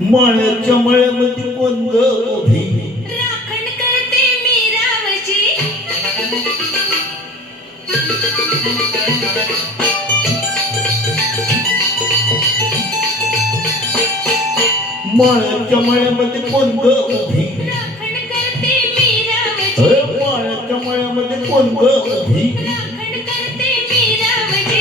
माळ्याच्या मळ्यामध्ये कोण ग उभी राखण करते मी रावची माळ्याच्या मळ्यामध्ये कोण ग उभी राखण करते मी रावची माळ्याच्या मळ्यामध्ये कोण ग उभी राखण करते मी रावची